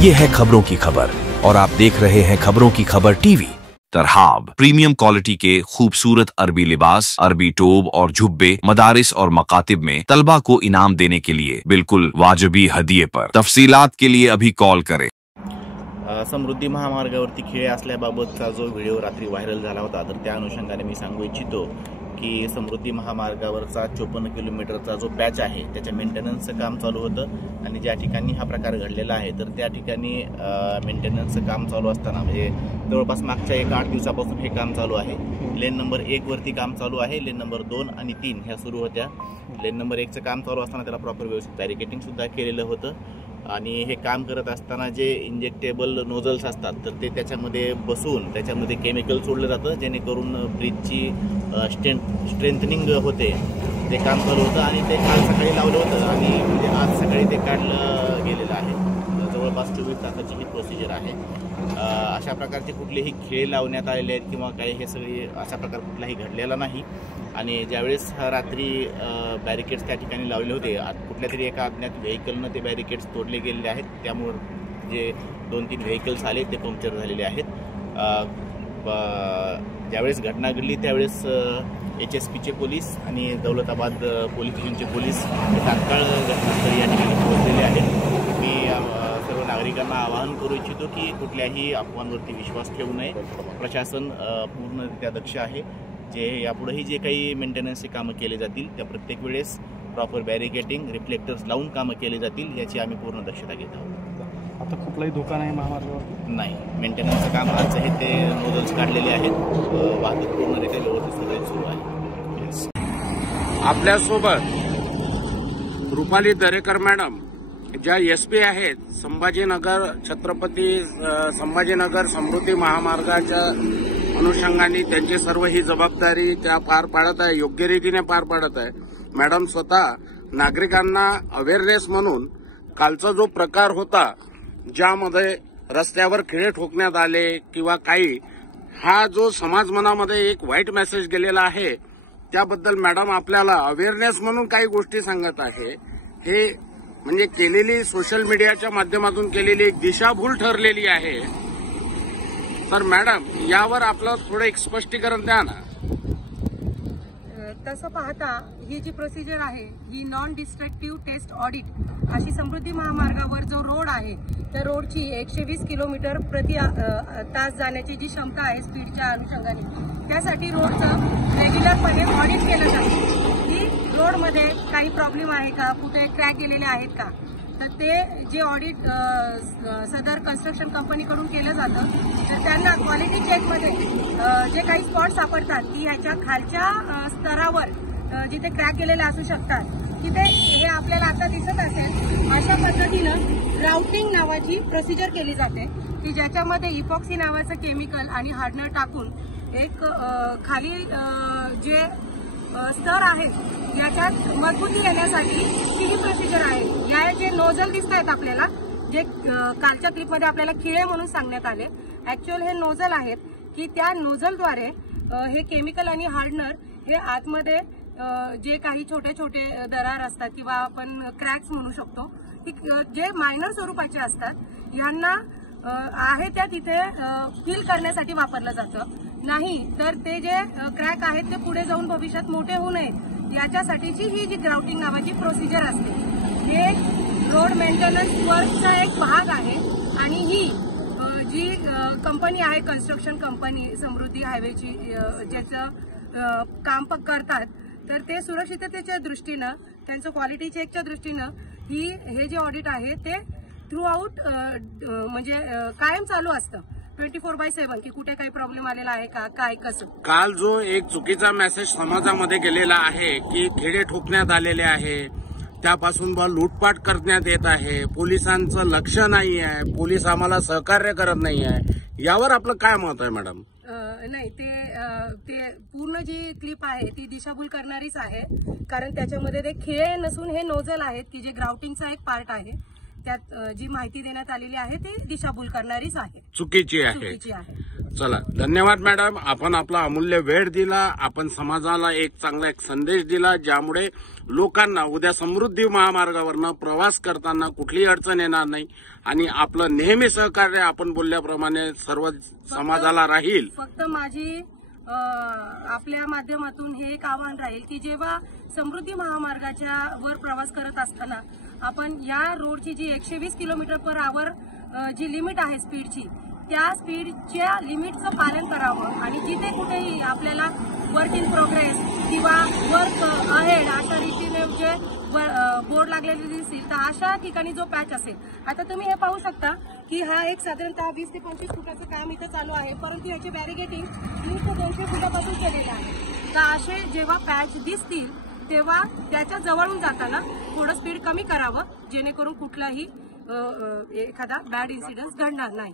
ये है खबरों की खबर और आप देख रहे हैं खबरों की खबर टीवी। तरहाब प्रीमियम क्वालिटी के खूबसूरत अरबी लिबास, अरबी टोब और झुब्बे मदारिस और मकातिब में तलबा को इनाम देने के लिए बिल्कुल वाजिबी हदिये पर। तफसीलात के लिए अभी कॉल करें। समृद्धी महामार्गावरती खिळे असल्याबाबतचा जो व्हिडिओ रात्री व्हायरल झाला होता, तर त्या अनुषंगाने मी सांगू इच्छितो की समृद्धी महामार्गावरचा 54 किलोमीटरचा जो पॅच आहे त्याच्या मेंटेनन्सचं काम चालू होतं आणि ज्या ठिकाणी हा प्रकार घडलेला आहे तर त्या ठिकाणी मेंटेनन्सचं काम चालू असताना म्हणजे जवळपास मागच्या 8 दिवसापासून हे काम चालू आहे। लेन नंबर 1 वरती काम चालू आहे, लेन नंबर 2 आणि 3 ह्या सुरू होत्या। लेन नंबर 1 चं काम चालू असताना त्याला प्रॉपर व्यवस्थित बॅरिकेटिंग सुद्धा केलेलं होतं आणि हे काम करत असताना जे इंजेक्टेबल नोझल्स असतात तर ते त्याच्यामध्ये बसून त्याच्यामध्ये केमिकल सोडलं जातं जेणेकरून ब्रिजची स्ट्रेंथनिंग होते। ते काम चालू होतं आणि ते काल सकाळी लावलं होतं आणि म्हणजे आज सकाळी ते काढलं गेलेलं आहे। जवळपास 24 तासाची ही प्रोसिजर आहे। अशा प्रकारचे कुठलेही खेळ लावण्यात आलेले आहेत किंवा काही हे सगळे अशा प्रकार कुठलाही घडलेला नाही आणि ज्यावेळेस रात्री बॅरिकेड्स त्या ठिकाणी लावले होते कुठल्या तरी एका अज्ञात व्हेकलनं ते बॅरिकेड्स तोडले गेलेले आहेत, त्यामुळे जे 2-3 व्हेकल्स आले ते पंक्चर झालेले आहेत। ज्यावेळेस घटना घडली त्यावेळेस HSPचे पोलीस आणि दौलताबाद पोलीस स्टेशनचे पोलीस हे तात्काळ घटनास्थळी या ठिकाणी पोहोचलेले आहेत। मी सर्व नागरिकांना आवाहन करू इच्छितो की कुठल्याही अफवांवरती विश्वास ठेवू नये। प्रशासन पूर्णरित्या दक्ष आहे। जे यापुढेही जे काही मेंटेनन्सचे कामं केले जातील त्या प्रत्येक वेळेस प्रॉपर बॅरिकेटिंग रिफ्लेक्टर्स लावून कामं केले जातील याची आम्ही पूर्ण दक्षता घेत आहोत। आता कुठलाही धोका नाही महामार्गावर? नाही, मेंटेनन्सचं काम आज हे ते नोझल्स काढलेले आहेत, वाहतूक पूर्णरित्या व्यवस्थित सगळे सुरू आहे। आपल्यासोबत रुपाली दरेकर मॅडम ज्या SP आहेत संभाजीनगर छत्रपती संभाजीनगर समृद्धी महामार्गाच्या अनुषंगाने त्यांची सर्व ही जबाबदारी त्या पार पाडत आहे, योग्य रीतीने पार पाडत आहे। मॅडम स्वतः नागरिकांना अवेअरनेस म्हणून कालचा जो प्रकार होता ज्यामध्ये रस्त्यावर खिळे ठोकण्यात आले किंवा काही हा जो समाज मनामध्ये एक वाईट मेसेज गेलेला आहे त्याबद्दल मॅडम आपल्याला अवेअरनेस म्हणून काही गोष्टी सांगत आहे। हे म्हणजे केलेली सोशल मीडियाच्या माध्यमातून केलेली एक दिशाभूल ठरलेली आहे। तर मॅडम यावर आपलं थोडं एक स्पष्टीकरण द्या ना। तसं पाहता ही जी प्रोसिजर आहे ही नॉन डिस्ट्रक्टिव्ह टेस्ट ऑडिट अशी समृद्धी महामार्गावर जो रोड आहे त्या रोडची 120 किलोमीटर प्रति तास जाण्याची जी क्षमता आहे स्पीडच्या अनुषंगाने त्यासाठी रोडचं रेग्युलरपणे ऑडिट केलं जातं की रोडमध्ये काही प्रॉब्लेम आहे का, कुठे क्रॅक गेलेले आहेत का। तर ते जे ऑडिट सदर कन्स्ट्रक्शन कंपनीकडून केलं जातं तर त्यांना क्वालिटी चेकमध्ये जे काही स्पॉट सापडतात की ह्याच्या खालच्या स्तरावर जिथे क्रॅक गेलेले असू शकतात तिथे हे आपल्याला आता दिसत असेल अशा पद्धतीनं राउटिंग नावाची प्रोसिजर केली जाते की ज्याच्यामध्ये इपॉक्सी नावाचं केमिकल आणि हार्डनर टाकून एक खाली जे स्तर आहे याच्यात मजबूती येण्यासाठी ही प्रोसिजर आहे। या जे नोझल दिसत आहेत आपल्याला जे कालच्या क्लिपमध्ये आपल्याला खिळे म्हणून सांगण्यात आले, ऍक्च्युअल हे नोझल आहेत की त्या नोझलद्वारे हे केमिकल आणि हार्डनर हे आतमध्ये जे काही छोटे छोटे दरार असतात किंवा आपण क्रॅक्स म्हणू शकतो जे मायनर स्वरूपाचे असतात यांना आहे त्या तिथे फिल करण्यासाठी वापरलं जातं। नाही तर ते जे क्रॅक आहेत ते पुढे जाऊन भविष्यात मोठे होऊ नये याच्यासाठीची ही जी ग्राउटिंग नावाची प्रोसिजर असते हे रोड मेंटेनन्स वर्कचा एक भाग आहे आणि ही जी कंपनी आहे कन्स्ट्रक्शन कंपनी समृद्धी हायवेची ज्याचं काम करतात तर ते सुरक्षिततेच्या दृष्टीनं त्यांचं क्वालिटी चेकच्या दृष्टीनं हे जे ऑडिट आहे ते थ्रू आउट म्हणजे कायम चालू असतं 24/7 की कुठे काही प्रॉब्लेम आलेला आहे का काय कसं। काल जो एक चुकीचा मेसेज समाजामध्ये गेलेला आहे की खेडे ठोकण्यात आलेले आहे त्यापासून लूटपाट करण्यात येत आहे, पोलिसांचं लक्ष नाही आहे, पोलीस आम्हाला सहकार्य करत नाही आहे, यावर आपलं काय मत आहे मॅडम? नाही ते पूर्ण जी क्लिप आहे ती दिशाभूल करणारीच आहे कारण त्याच्यामध्ये ते खिळे नसून हे नोझल आहेत की जे ग्राउटिंगचा एक पार्ट आहे त्यात जी माहिती देण्यात आलेली आहे ती दिशाभूल करणारीच आहे, चुकीची आहे. चुकीची आहे. चला, धन्यवाद मॅडम. आपण आपला अमूल्य वेळ दिला, आपण समाजाला एक चांगला एक संदेश दिला, ज्यामुळे लोकांना उद्या समृद्धी महामार्गावरनं प्रवास करताना कुठलीही अडचण येणार नाही आणि आपलं नेहमी सहकार्य आपण बोलल्याप्रमाणे सर्व समाजाला राहील. फक्त माझी आपल्या माध्यमातून हे एक आव्हान राहील की जेव्हा समृद्धी महामार्गाच्या वर प्रवास करत असताना आपण या रोडची जी 120 किलोमीटर पर आवर जी लिमिट आहे स्पीडची, त्या स्पीडच्या लिमिटचं पालन करावं आणि जिथे कुठेही आपल्याला वर्क इन प्रोग्रेस किंवा वर्क अहेड अशा रीतीने जे बोर्ड लागलेले दिसतील तर अशा ठिकाणी जो पॅच असेल, आता तुम्ही हे पाहू शकता की हा एक साधारणतः 20 ते 25 फुटाचं काम इथं चालू आहे, परंतु याचे बॅरिगेटिंग 100 ते 200 फुटापासून केलेलं आहे. तर असे जेव्हा पॅच दिसतील तेव्हा त्याच्या जवळून जाताना थोडं स्पीड कमी करावं, जेणेकरून कुठलाही एखादा बॅड इन्सिडन्स घडणार नाही.